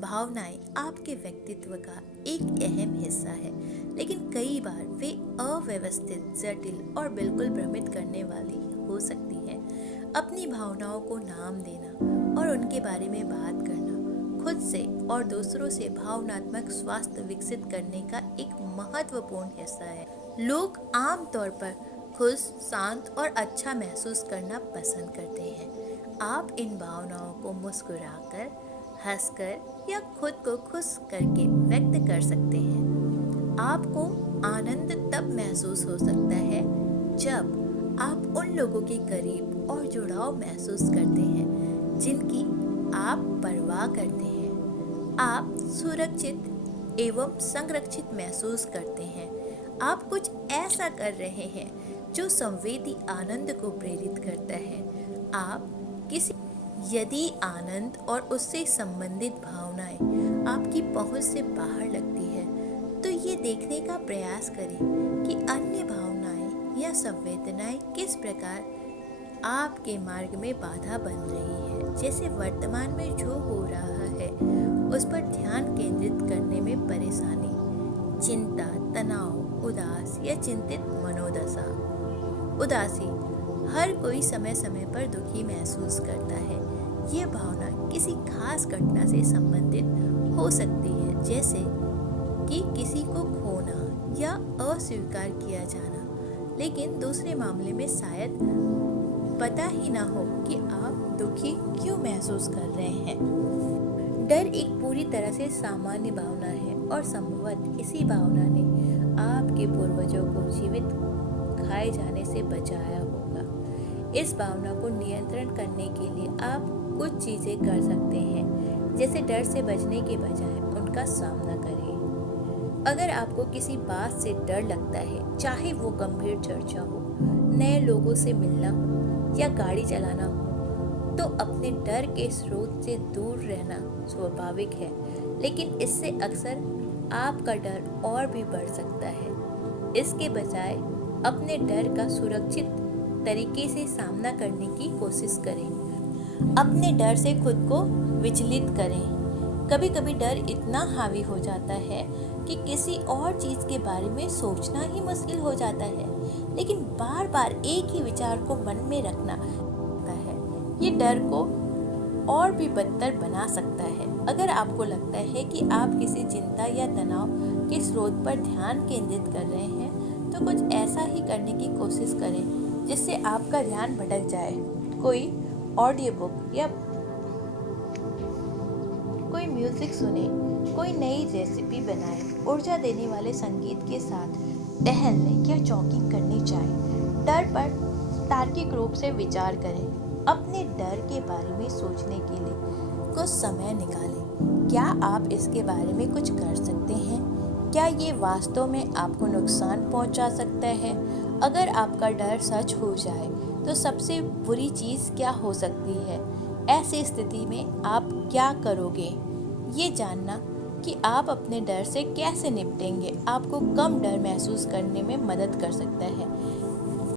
भावनाएं आपके व्यक्तित्व का एक अहम हिस्सा है, लेकिन कई बार वे अव्यवस्थित, जटिल और बिल्कुल भ्रमित करने वाली हो सकती हैं। अपनी भावनाओं को नाम देना और उनके बारे में बात करना खुद से और दूसरों से भावनात्मक स्वास्थ्य विकसित करने का एक महत्वपूर्ण हिस्सा है। लोग आमतौर पर खुश, शांत और अच्छा महसूस करना पसंद करते हैं। आप इन भावनाओं को मुस्कुराकर, हंसकर या खुद को खुश करके व्यक्त कर सकते हैं। आपको आनंद तब महसूस हो सकता है जब आप उन लोगों के करीब और जुड़ाव महसूस करते हैं जिनकी आप परवाह करते हैं। आप सुरक्षित एवं संरक्षित महसूस करते हैं। आप कुछ ऐसा कर रहे हैं जो संवेदी आनंद को प्रेरित करता है। आप किसी यदि आनंद और उससे संबंधित भावनाएं आपकी पहुंच से बाहर लगती है, तो ये देखने का प्रयास करें कि अन्य भावनाएं या संवेदनाएं किस प्रकार आपके मार्ग में बाधा बन रही है। जैसे वर्तमान में जो हो रहा है उस पर ध्यान केंद्रित करने में परेशानी, चिंता, तनाव, उदास या चिंतित मनोदशा। उदासी, हर कोई समय समय पर दुखी महसूस करता है। यह भावना किसी खास घटना से संबंधित हो सकती है, जैसे कि किसी को खोना या अस्वीकार किया जाना, लेकिन दूसरे मामले में शायद पता ही ना हो कि आप दुखी क्यों महसूस कर रहे हैं। डर एक पूरी तरह से सामान्य भावना है और संभवतः इसी भावना ने आपके पूर्वजों को जीवित खाए जाने से बचाया होगा। इस भावना को नियंत्रण करने के लिए आप कुछ चीजें कर सकते हैं, जैसे डर से बचने के बजाय उनका सामना करें। अगर आपको किसी बात से डर लगता है, चाहे वो गंभीर चर्चा हो, नए लोगों से मिलना हो या गाड़ी चलाना हो, तो अपने डर के स्रोत से दूर रहना स्वाभाविक है, लेकिन इससे अक्सर आपका डर और भी बढ़ सकता है। इसके बजाय अपने डर का सुरक्षित तरीके से सामना करने की कोशिश करें। अपने डर से खुद को विचलित करें। कभी कभी डर इतना हावी हो जाता है कि किसी और चीज़ के बारे में सोचना ही मुश्किल हो जाता है, लेकिन बार बार एक ही विचार को मन में रखना है। ये डर को और भी बदतर बना सकता है। अगर आपको लगता है कि आप किसी चिंता या तनाव के स्रोत पर ध्यान केंद्रित कर रहे हैं, तो कुछ ऐसा ही करने की कोशिश करें जिससे आपका ध्यान भटक जाए। कोई ऑडियो बुक या कोई म्यूजिक सुने, कोई नई रेसिपी बनाए, ऊर्जा देने वाले संगीत के साथ टहलने या जॉगिंग करनी चाहिए। डर पर तार्किक रूप से विचार करें। अपने डर के बारे में सोचने के लिए कुछ समय निकालें। क्या आप इसके बारे में कुछ कर सकते हैं? क्या ये वास्तव में आपको नुकसान पहुंचा सकता है? अगर आपका डर सच हो जाए तो सबसे बुरी चीज़ क्या हो सकती है? ऐसी स्थिति में आप क्या करोगे? ये जानना कि आप अपने डर से कैसे निपटेंगे आपको कम डर महसूस करने में मदद कर सकता है।